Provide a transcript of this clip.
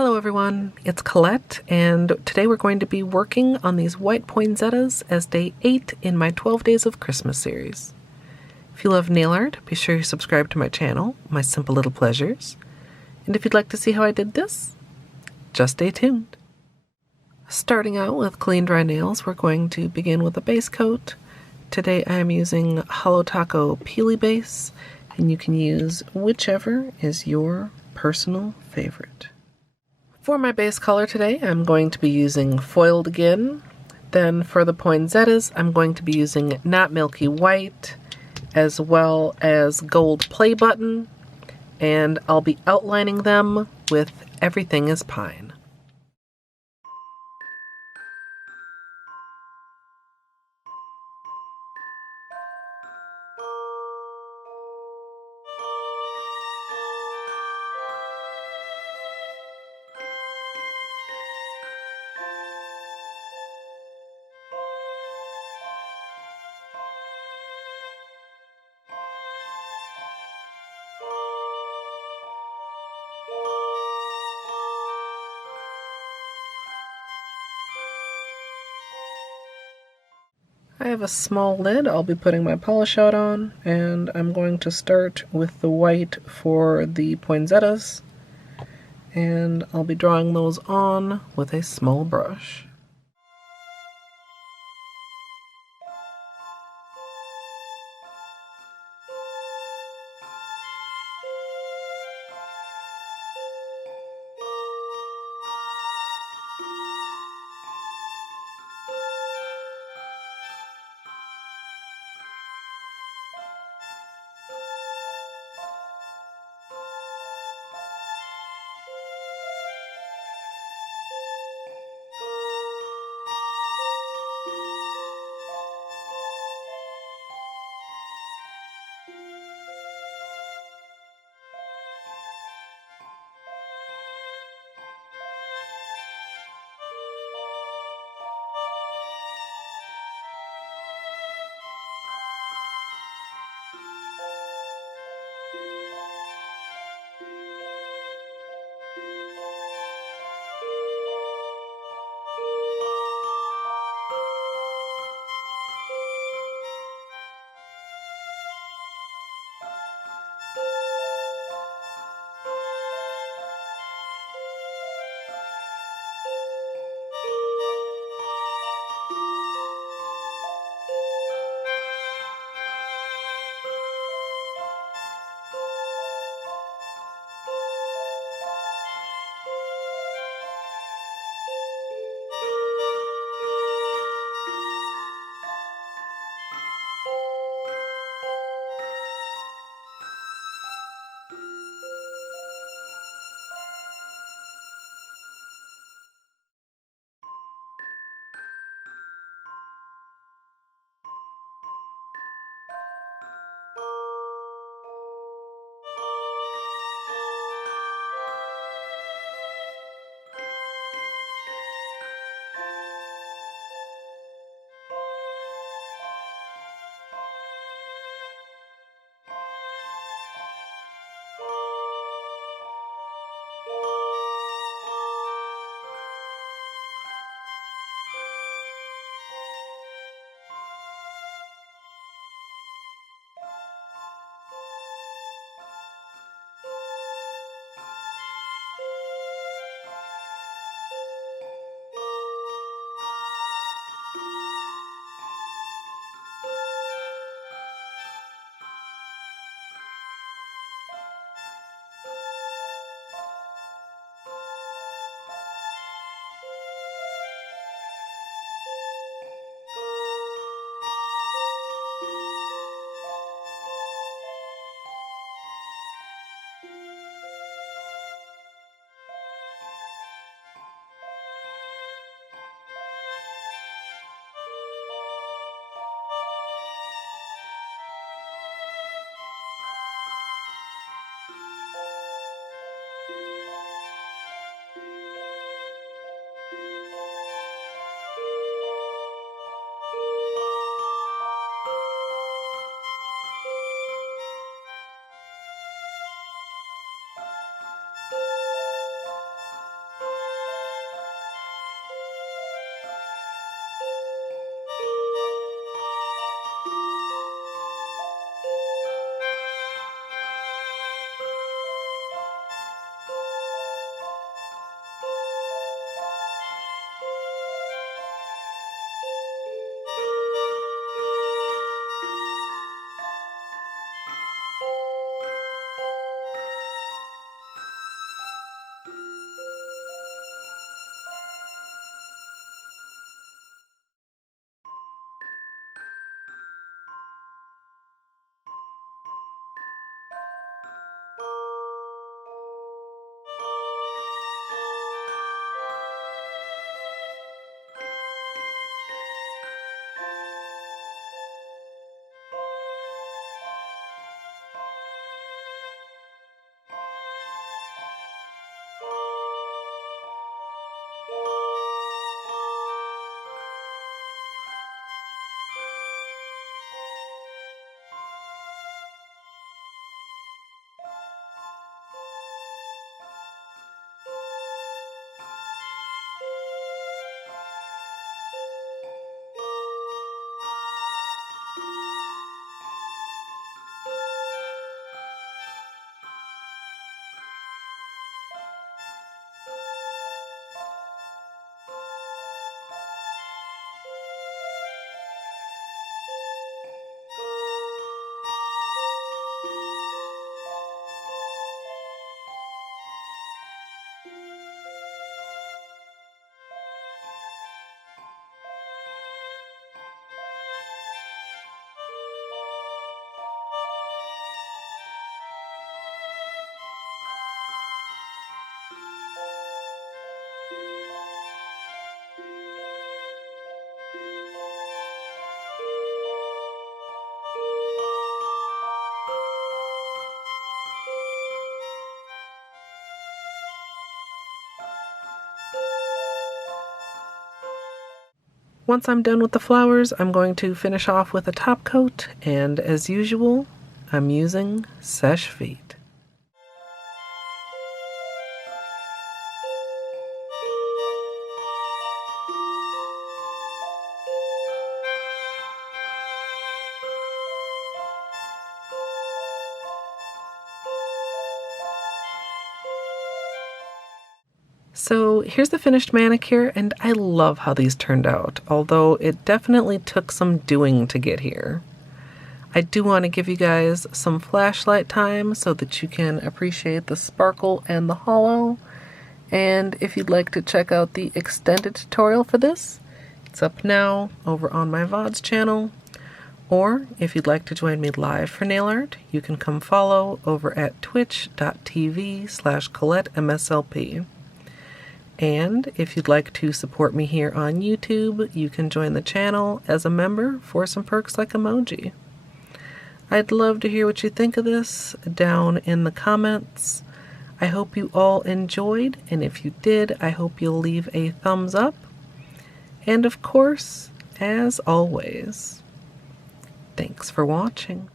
Hello everyone, it's Colette, and today we're going to be working on these white poinsettias as day 8 in my 12 Days of Christmas series. If you love nail art, be sure you subscribe to my channel, My Simple Little Pleasures. And if you'd like to see how I did this, just stay tuned. Starting out with clean dry nails, we're going to begin with a base coat. Today I am using Holo Taco Peely Base, and you can use whichever is your personal favorite. For my base color today, I'm going to be using Foiled again. Then for the poinsettias, I'm going to be using Not Milky White, as well as Gold Play Button, and I'll be outlining them with Everything is Pine. I have a small lid I'll be putting my polish out on, and I'm going to start with the white for the poinsettias, and I'll be drawing those on with a small brush. Once I'm done with the flowers, I'm going to finish off with a top coat, and as usual, I'm using Seche Vite. So here's the finished manicure, and I love how these turned out, although it definitely took some doing to get here. I do want to give you guys some flashlight time so that you can appreciate the sparkle and the holo. And if you'd like to check out the extended tutorial for this, it's up now over on my VODs channel. Or if you'd like to join me live for nail art, you can come follow over at twitch.tv/Colette MSLP. And if you'd like to support me here on YouTube, you can join the channel as a member for some perks like emoji. I'd love to hear what you think of this down in the comments. I hope you all enjoyed, and if you did, I hope you'll leave a thumbs up. And of course, as always, thanks for watching.